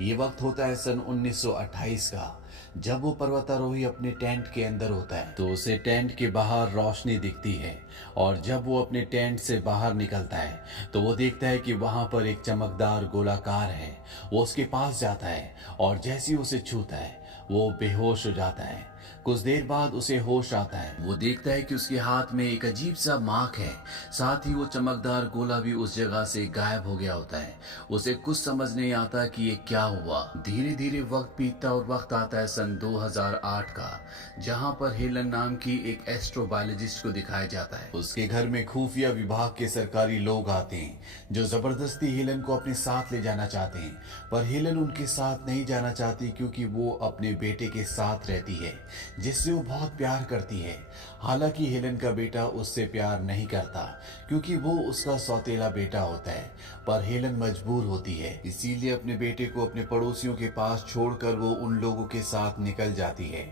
ये वक्त होता है सन 1928 का, जब वो पर्वतारोही अपने टेंट के अंदर होता है तो उसे टेंट के बाहर रोशनी दिखती है। और जब वो अपने टेंट से बाहर निकलता है तो वो देखता है कि वहां पर एक चमकदार गोलाकार है। वो उसके पास जाता है और जैसे ही उसे छूता है वो बेहोश हो जाता है। कुछ देर बाद उसे होश आता है। वो देखता है कि उसके हाथ में एक अजीब सा मार्क है, साथ ही वो चमकदार गोला भी उस जगह से गायब हो गया होता है। उसे कुछ समझ नहीं आता कि ये क्या हुआ। धीरे धीरे वक्त बीतता और वक्त आता है सन 2008 का, जहां पर हेलन नाम की एक एस्ट्रोबायोलॉजिस्ट को दिखाया जाता है। उसके घर में खुफिया विभाग के सरकारी लोग आते हैं जो जबरदस्ती हेलन को अपने साथ ले जाना चाहते हैं, पर हेलन उनके साथ नहीं जाना चाहती क्योंकि वो अपने बेटे के साथ रहती है जिससे वो बहुत प्यार करती है। हालांकि हेलन का बेटा उससे प्यार नहीं करता क्योंकि वो उसका सौतेला बेटा होता है, पर हेलन मजबूर होती है, इसीलिए अपने बेटे को अपने पड़ोसियों के पास छोड़कर वो उन लोगों के साथ निकल जाती है।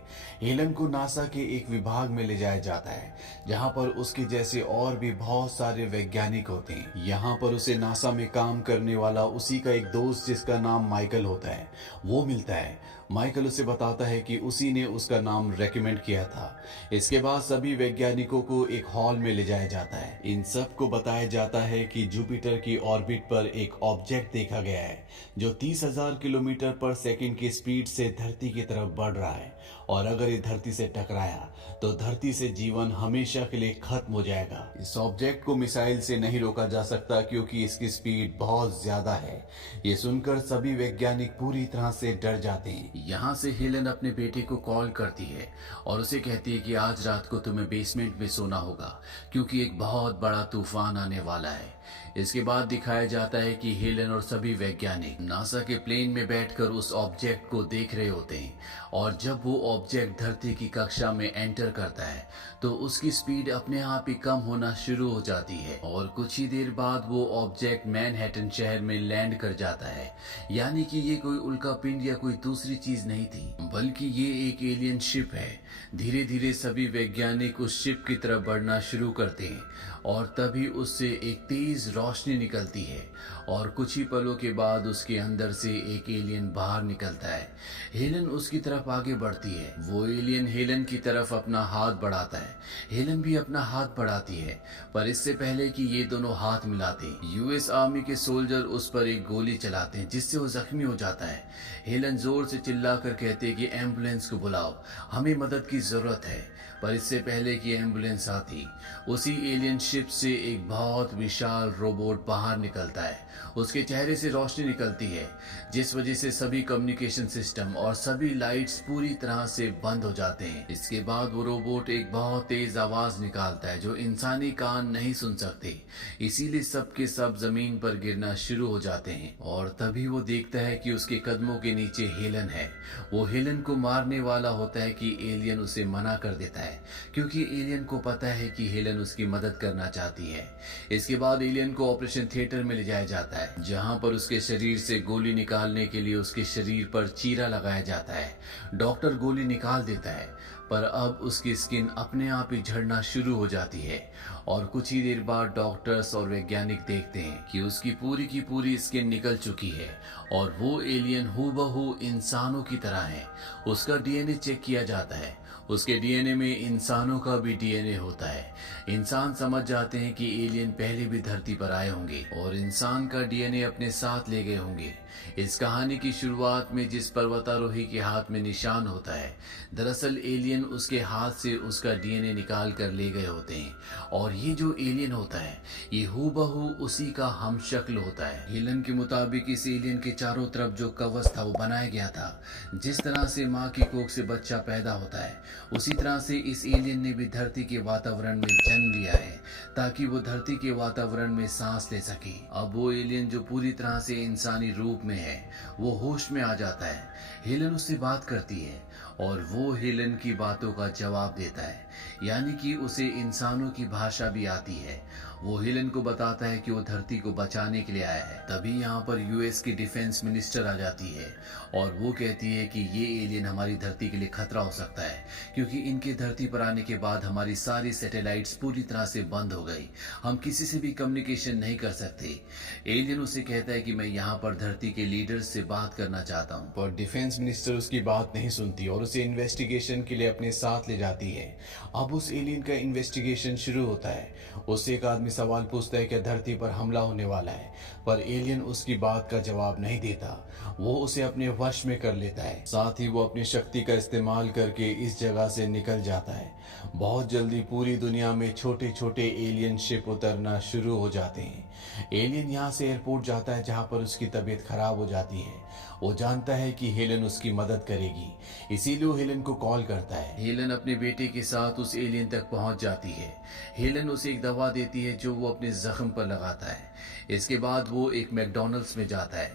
हेलन को नासा के एक विभाग में ले जाया जाता है जहां पर उसके जैसे और भी बहुत सारे वैज्ञानिक होते हैं। यहाँ पर उसे नासा में काम करने वाला उसी का एक दोस्त जिसका नाम माइकल होता है वो मिलता है। माइकल उसे बताता है कि उसी ने उसका नाम रेकमेंड किया था। इसके बाद सभी वैज्ञानिकों को एक हॉल में ले जाया जाता है। इन सब को बताया जाता है कि जुपिटर की ऑर्बिट पर एक ऑब्जेक्ट देखा गया है जो 30,000 किलोमीटर पर सेकंड की स्पीड से धरती की तरफ बढ़ रहा है, और अगर ये धरती से टकराया तो धरती से जीवन हमेशा के लिए खत्म हो जाएगा। इस ऑब्जेक्ट को मिसाइल से नहीं रोका जा सकता क्योंकि इसकी स्पीड बहुत ज्यादा है। ये सुनकर सभी वैज्ञानिक पूरी तरह से डर जाते हैं। यहाँ से हेलन अपने बेटे को कॉल करती है और उसे कहती है कि आज रात को तुम्हें बेसमेंट में सोना होगा क्योंकि एक बहुत बड़ा तूफान आने वाला है। इसके बाद दिखाया जाता है कि हेलन और सभी वैज्ञानिक नासा के प्लेन में बैठकर उस ऑब्जेक्ट को देख रहे होते हैं, और जब वो ऑब्जेक्ट धरती की कक्षा में एंटर करता है तो उसकी स्पीड अपने आप ही कम होना शुरू हो जाती है और कुछ ही देर बाद वो ऑब्जेक्ट मैनहट्टन शहर में लैंड कर जाता है। यानी कि ये कोई उल्का पिंड या कोई दूसरी चीज नहीं थी, बल्कि ये एक एलियन शिप है। धीरे धीरे सभी वैज्ञानिक उस शिप की तरफ बढ़ना शुरू करते हैं और तभी उससे एक तेज रोशनी निकलती है और कुछ ही पलों के बाद उसके अंदर से एक एलियन बाहर निकलता है। हेलन उसकी तरफ आगे बढ़ती है। वो एलियन हेलन की तरफ अपना हाथ बढ़ाता है। हेलन भी अपना हाथ बढ़ाती है, पर इससे पहले कि ये दोनों हाथ मिलाते यूएस आर्मी के सोल्जर उस पर एक गोली चलाते हैं जिससे वो जख्मी हो जाता है। हेलन जोर से चिल्लाकर कहते हैं कि एम्बुलेंस को बुलाओ, हमें मदद की जरूरत है। पर इससे पहले कि एम्बुलेंस आती, उसी एलियन शिप से एक बहुत विशाल रोबोट बाहर निकलता है। उसके चेहरे से रोशनी निकलती है जिस वजह से सभी कम्युनिकेशन सिस्टम और सभी लाइट्स पूरी तरह से बंद हो जाते हैं। इसके बाद वो रोबोट एक बहुत तेज आवाज निकालता है जो इंसानी कान नहीं सुन सकते, इसीलिए सब के सब जमीन पर गिरना शुरू हो जाते हैं। और तभी वो देखता है कि उसके कदमों के नीचे हेलन है। वो हेलन को मारने वाला होता है कि एलियन उसे मना कर देता है क्योंकि एलियन को पता है कि हेलन उसकी मदद करना चाहती है। इसके बाद एलियन को ऑपरेशन थिएटर में ले जाया जाता है जहां पर उसके शरीर से गोली निकालने के लिए उसके शरीर पर चीरा लगाया जाता है। डॉक्टर गोली निकाल देता है, पर अब उसकी स्किन अपने आप ही झड़ना शुरू हो जाती है और कुछ ही देर बाद डॉक्टर्स और वैज्ञानिक देखते हैं कि उसकी पूरी स्किन निकल चुकी है और वो एलियन हूबहू इंसानों की तरह है। उसका डीएनए चेक किया जाता है। उसके डीएनए में इंसानों का भी डीएनए होता है। इंसान समझ जाते हैं कि एलियन पहले भी धरती पर आए होंगे और इंसान का डीएनए अपने साथ ले गए होंगे। इस कहानी की शुरुआत में जिस पर्वतारोही के हाथ में निशान होता है, दरअसल एलियन उसके हाथ से उसका डीएनए निकाल कर ले गए होते हैं, और ये जो एलियन होता है ये हूबहू उसी का हमशक्ल होता है। हेलन के मुताबिक इस एलियन के चारों तरफ जो कवच था वो बनाया गया था। जिस तरह से माँ की कोख से बच्चा पैदा होता है उसी तरह से इस एलियन ने भी धरती के वातावरण में जन्म लिया है ताकि वो धरती के वातावरण में सांस ले सके। अब वो एलियन जो पूरी तरह से इंसानी रूप में है वो होश में आ जाता है। हेलन उससे बात करती है और वो हेलन की बातों का जवाब देता है, यानी कि उसे इंसानों की भाषा भी आती है। वो हेलन को बताता है कि वो धरती को बचाने के लिए आया है। तभी यहाँ पर यूएस की डिफेंस मिनिस्टर आ जाती है और वो कहती है कि ये एलियन हमारी धरती के लिए खतरा हो सकता है क्योंकि इनके धरती पर आने के बाद हमारी सारी सैटेलाइट्स पूरी तरह से बंद हो गई, हम किसी से भी कम्युनिकेशन नहीं कर सकते। एलियन उसे कहता है कि मैं यहाँ पर धरती धरती के लीडर्स से बात करना चाहता हूँ। पर डिफेंस मिनिस्टर उसकी बात नहीं सुनती और उसे इन्वेस्टिगेशन के लिए अपने साथ ले जाती है। अब उस एलियन का इन्वेस्टिगेशन शुरू होता है। उससे एक आदमी सवाल पूछता है कि धरती पर हमला होने वाला है, पर एलियन उसकी बात का जवाब नहीं देता। वो उसे अपने वश में कर लेता है, साथ ही वो अपनी शक्ति का इस्तेमाल करके इस जगह से निकल जाता है। बहुत जल्दी पूरी दुनिया में छोटे छोटे एलियन शिप उतरना शुरू हो जाते हैं। एलियन यहाँ से एयरपोर्ट जाता है जहाँ पर उसकी तबीयत खराब हो जाती है। वो जानता है कि हेलन उसकी मदद करेगी, इसीलिए वो हेलन को कॉल करता है। हेलन अपने बेटे के साथ उस एलियन तक पहुंच जाती है। हेलन उसे एक दवा देती है जो वो अपने जख्म पर लगाता है। इसके बाद वो एक मैकडॉनल्ड्स में जाता है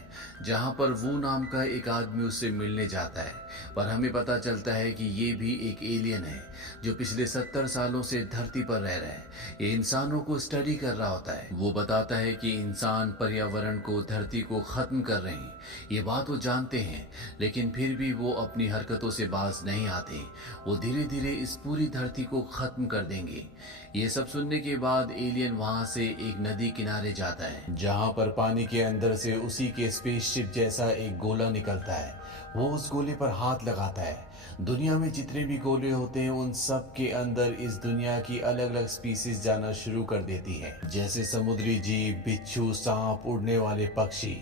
जहां पर वू नाम का एक आदमी उससे मिलने जाता है, पर हमें पता चलता है कि ये भी एक एलियन है जो पिछले 70 सालों से धरती पर रह रहा है। ये इंसानों को स्टडी कर रहा होता है। वो बताता है कि इंसान पर्यावरण को, धरती को खत्म कर रहे हैं। ये बात वो जानते हैं, लेकिन फिर भी वो अपनी हरकतों से बाज नहीं आते। वो धीरे धीरे इस पूरी धरती को खत्म कर देंगे। ये सब सुनने के बाद एलियन वहां से एक नदी किनारे जाता है जहां पर पानी के अंदर से उसी के स्पेसशिप जैसा एक गोला निकलता है। वो उस गोले पर हाथ लगाता है। दुनिया में जितने भी गोले होते हैं उन सब के अंदर इस दुनिया की अलग अलग स्पीसीज जाना शुरू कर देती है, जैसे समुद्री जीव, बिच्छू, सांप, उड़ने वाले पक्षी।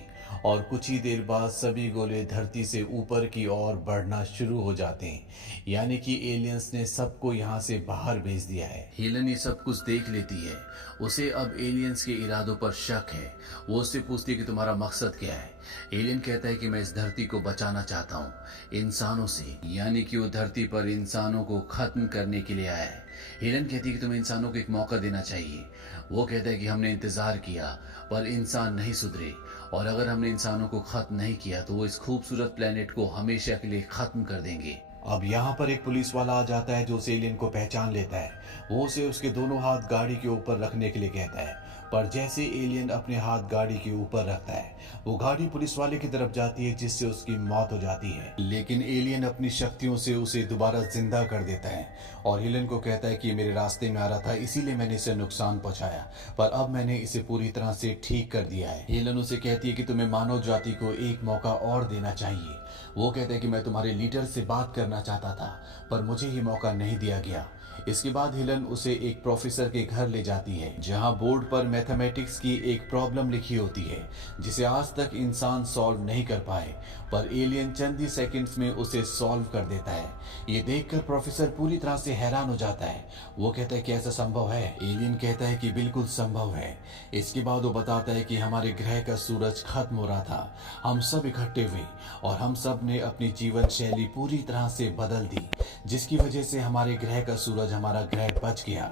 और कुछ ही देर बाद सभी गोले धरती से ऊपर की ओर बढ़ना शुरू हो जाते हैं, यानी कि एलियंस ने सबको यहाँ से बाहर भेज दिया है। हेलन ये सब कुछ देख लेती है। उसे अब एलियंस के इरादों पर शक है। वो उससे पूछती है कि तुम्हारा मकसद क्या है। एलियन कहता है कि मैं इस धरती को बचाना चाहता हूँ इंसानों से, यानी कि वो धरती पर इंसानों को खत्म करने के लिए आया है। हेलन कहती है कि तुम्हें इंसानों को एक मौका देना चाहिए। वो कहता है कि हमने इंतजार किया पर इंसान नहीं सुधरे, और अगर हमने इंसानों को खत्म नहीं किया तो वो इस खूबसूरत प्लेनेट को हमेशा के लिए खत्म कर देंगे। अब यहाँ पर एक पुलिस वाला आ जाता है जो उस एलियन को पहचान लेता है। वो उसे उसके दोनों हाथ गाड़ी के ऊपर रखने के लिए कहता है, पर जैसे एलियन अपने हाथ गाड़ी के ऊपर रखता है वो गाड़ी पुलिस वाले की तरफ जाती है, जिससे उसकी मौत हो जाती है। लेकिन एलियन अपनी शक्तियों से उसे दोबारा जिंदा कर देता है और हेलन को कहता है कि मेरे रास्ते में आ रहा था, इसीलिए मैंने इसे नुकसान पहुंचाया, पर अब मैंने इसे पूरी तरह से ठीक कर दिया है। हेलन उसे कहती है कि तुम्हें मानव जाति को एक मौका और देना चाहिए। वो कहता है कि मैं तुम्हारे लीडर से बात करना चाहता था पर मुझे ही मौका नहीं दिया गया। इसके बाद हेलन उसे एक प्रोफेसर के घर ले जाती है जहां बोर्ड पर मैथमेटिक्स की एक प्रॉब्लम लिखी होती है जिसे आज तक इंसान सॉल्व नहीं कर पाए, पर एलियन चंद ही सेकंड्स में उसे सॉल्व कर देता है। ये देखकर प्रोफेसर पूरी तरह से हैरान हो जाता है। वो कहता है कि ऐसा संभव है। एलियन कहता है कि बिल्कुल संभव है। इसके बाद वो बताता है कि हमारे ग्रह का सूरज खत्म हो रहा था, हम सब इकट्ठे हुए और हम सब ने अपनी जीवन शैली पूरी तरह से बदल दी, जिसकी वजह से हमारे ग्रह का सूरज, हमारा ग्रह बच गया।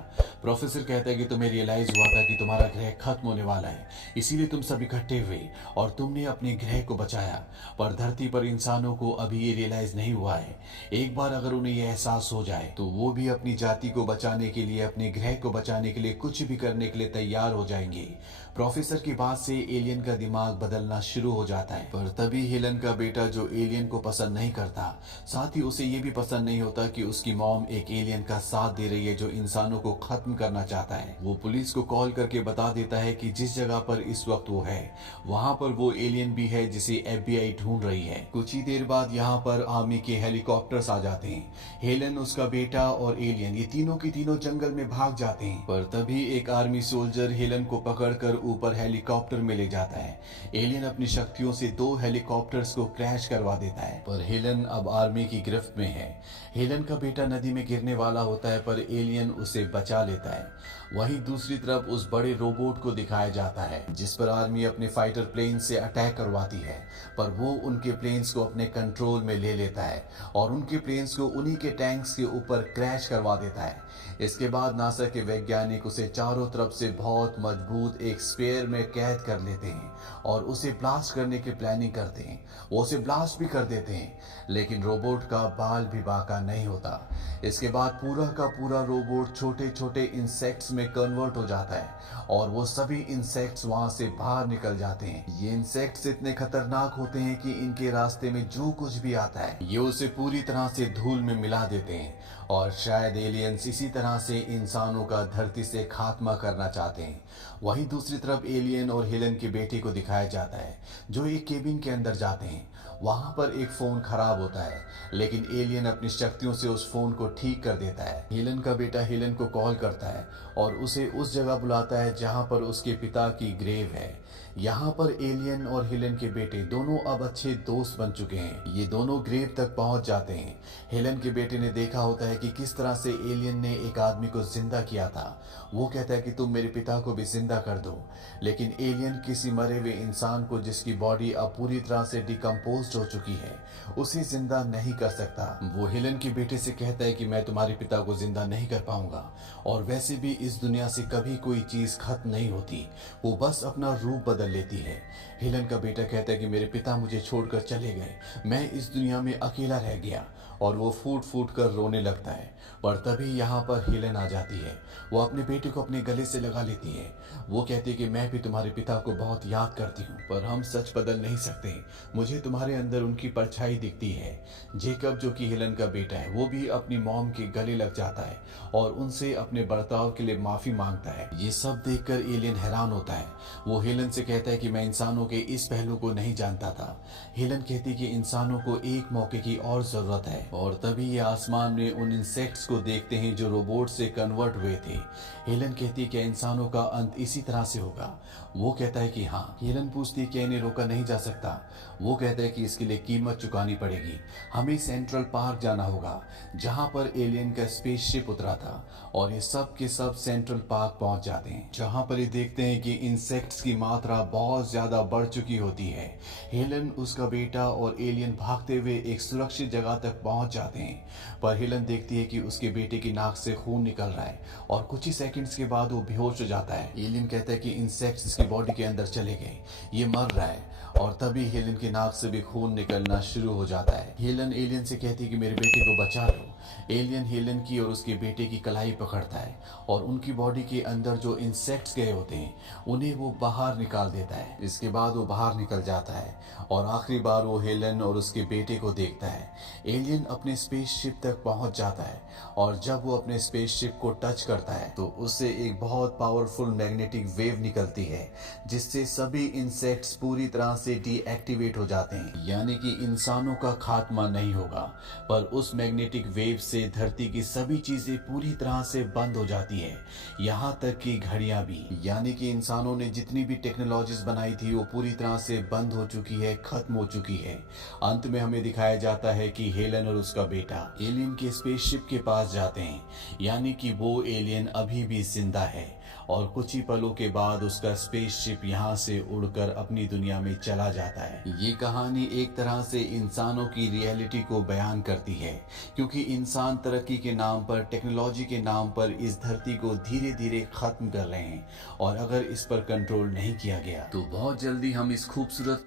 प्रोफेसर कहता है कि तुम्हें रियलाइज हुआ था कि तुम्हारा ग्रह खत्म होने वाला है, इसीलिए तुम सब इकट्ठे हुए और तुमने अपने ग्रह को बचाया, पर धरती पर इंसानों को अभी ये रियलाइज नहीं हुआ है। एक बार अगर उन्हें यह एहसास हो जाए तो वो भी अपनी जाति को बचाने के लिए, अपने ग्रह को बचाने के लिए कुछ भी करने के लिए तैयार हो जाएंगे। प्रोफेसर की बात से एलियन का दिमाग बदलना शुरू हो जाता है, पर तभी हेलन का बेटा, जो एलियन को पसंद नहीं करता, साथ ही उसे ये भी पसंद नहीं होता कि उसकी मॉम एक एलियन का साथ दे रही है जो इंसानों को खत्म करना चाहता है। वो पुलिस को कॉल करके बता देता है कि जिस जगह पर इस वक्त वो है वहां पर वो एलियन भी है जिसे FBI ढूंढ रही है। कुछ ही देर बाद यहाँ पर आर्मी के हेलीकॉप्टर्स आ जाते हैं। हेलन, उसका बेटा और एलियन, ये तीनों के तीनों जंगल में भाग जाते हैं, पर तभी एक आर्मी सोल्जर हेलन को पकड़कर ऊपर हेलीकॉप्टर में ले जाता है। एलियन अपनी शक्तियों से 2 हेलीकॉप्टर्स को क्रैश करवा देता है, पर हेलन अब आर्मी की गिरफ्त में है। हेलन का बेटा नदी में गिरने वाला होता है, पर एलियन उसे बचा लेता है। वहीं दूसरी तरफ उस बड़े रोबोट को दिखाया जाता है जिस पर आर्मी अपने फाइटर प्लेन से अटैक करवाती है, पर वो उनके प्लेन्स को अपने कंट्रोल में ले लेता है और उनके प्लेन्स को उन्हीं के टैंक्स के ऊपर क्रैश करवा देता है। इसके बाद नासा के वैज्ञानिक उसे चारों तरफ से बहुत मजबूत एक स्फीयर में कैद कर लेते हैं और उसे ब्लास्ट करने की प्लानिंग करते हैं। वो उसे ब्लास्ट भी कर देते हैं, लेकिन रोबोट का बाल भी बाका नहीं होता। इसके बाद पूरा का पूरा रोबोट छोटे छोटे इंसेक्ट्स में कन्वर्ट हो जाता है और वो सभी इंसेक्ट्स वहां से बाहर निकल जाते हैं। ये इंसेक्ट्स इतने खतरनाक होते हैं कि इनके रास्ते में जो कुछ भी आता है ये उसे पूरी तरह से धूल में मिला देते हैं और शायद एलियंस इसी तरह से इंसानों का धरती से खात्मा करना चाहते हैं। वहीं दूसरी तरफ एलियन और हेलन के बेटे को दिखाया जाता है जो एक केबिन के अंदर जाते हैं। वहां पर एक फोन खराब होता है लेकिन एलियन अपनी शक्तियों से उस फोन को ठीक कर देता है। हेलन का बेटा हेलन को कॉल करता है और उसे उस जगह बुलाता है जहां पर उसके पिता की ग्रेव है। यहाँ पर एलियन और हेलन के बेटे दोनों अब अच्छे दोस्त बन चुके हैं। ये दोनों ग्रेव तक पहुंच जाते हैं। हेलन के बेटे ने देखा होता है कि किस तरह से एलियन ने एक आदमी को जिंदा किया था। वो कहता है कि तुम मेरे पिता को भी जिंदा कर दो, लेकिन एलियन किसी मरे हुए इंसान को जिसकी बॉडी अब पूरी तरह से डिकम्पोज हो चुकी है उसे जिंदा नहीं कर सकता। वो हेलन के बेटे से कहता है कि मैं तुम्हारे पिता को जिंदा नहीं कर पाऊंगा और वैसे भी इस दुनिया से कभी कोई चीज खत्म नहीं होती, वो बस अपना रूप बदल लेती है। हेलन का बेटा कहता है कि मेरे पिता मुझे छोड़कर चले गए, मैं इस दुनिया में अकेला रह गया, और वो फूट फूट कर रोने लगता है। पर तभी यहाँ पर हेलन आ जाती है। वो अपने बेटे को अपने गले से लगा लेती है। वो कहती है कि मैं भी तुम्हारे पिता को बहुत याद करती हूँ पर हम सच बदल नहीं सकते, मुझे तुम्हारे अंदर उनकी परछाई दिखती है। जेकब जो कि हेलन का बेटा है वो भी अपनी मॉम के गले लग जाता है और उनसे अपने बर्ताव के लिए माफी मांगता है। ये सब देखकर एलियन हैरान होता है। वो हेलन से कहता है कि मैं इंसानों के इस पहलू को नहीं जानता था। हेलन कहती कि इंसानों को एक मौके की और जरूरत है और तभी ये आसमान में उन इंसेक्ट्स को देखते हैं जो रोबोट से कन्वर्ट हुए थे। हेलन कहती है कि इंसानों का अंत इसी तरह से होगा। वो कहता है कि हाँ। हेलन पूछती है कि इन्हें रोका नहीं जा सकता। वो कहता है कि इसके लिए कीमत चुकानी पड़ेगी। हमें सेंट्रल पार्क जाना होगा जहां पर एलियन का स्पेसशिप उतरा था और ये सब के सब सेंट्रल पार्क पहुंच जाते हैं जहां पर ये देखते हैं कि इंसेक्ट्स की मात्रा बहुत ज्यादा बढ़ चुकी होती है। हेलन, उसका बेटा और एलियन भागते हुए एक सुरक्षित जगह तक पहुंच जाते हैं पर हेलन देखती है कि उसके बेटे की नाक से खून निकल रहा है और कुछ ही सेकंड्स के बाद वो बेहोश हो जाता है। एलियन कहता है कि इंसेक्ट्स इसकी बॉडी के अंदर चले गए, ये मर रहा है, और तभी हेलन की नाक से भी खून निकलना शुरू हो जाता है। हेलन एलियन से कहती है कि मेरे बेटे को बचा लो। एलियन हेलन की और उसके बेटे की कलाई पकड़ता है और उनकी बॉडी के अंदर जो इंसेक्ट्स गए होते हैं उन्हें वो बाहर निकाल देता है। इसके बाद वो बाहर निकल जाता है और आखिरी बार वो हेलन और उसके बेटे को देखता है। एलियन अपने स्पेसशिप तक पहुंच जाता है और जब वो अपने स्पेसशिप को टच करता है तो उससे एक बहुत पावरफुल मैग्नेटिक वेव निकलती है जिससे सभी इंसेक्ट्स पूरी तरह से डीएक्टिवेट हो जाते हैं। यानी कि इंसानों का खात्मा नहीं होगा पर उस मैग्नेटिक वेव से धरती की सभी चीजें पूरी तरह से बंद हो जाती है, यहाँ तक कि घड़ियां भी। यानी कि इंसानों ने जितनी भी टेक्नोलॉजीज बनाई थी वो पूरी तरह से बंद हो चुकी है, खत्म हो चुकी है। अंत में हमें दिखाया जाता है कि हेलन और उसका बेटा एलियन के स्पेसशिप के पास जाते हैं, यानी कि वो एलियन अभी भी जिंदा है और कुछ ही पलों के बाद उसका स्पेसशिप यहाँ से उड़कर अपनी दुनिया में चला जाता है। ये कहानी एक तरह से इंसानों की रियलिटी को बयान करती है क्योंकि इंसान तरक्की के नाम पर, टेक्नोलॉजी के नाम पर इस धरती को धीरे धीरे खत्म कर रहे हैं और अगर इस पर कंट्रोल नहीं किया गया तो बहुत जल्दी हम इस खूबसूरत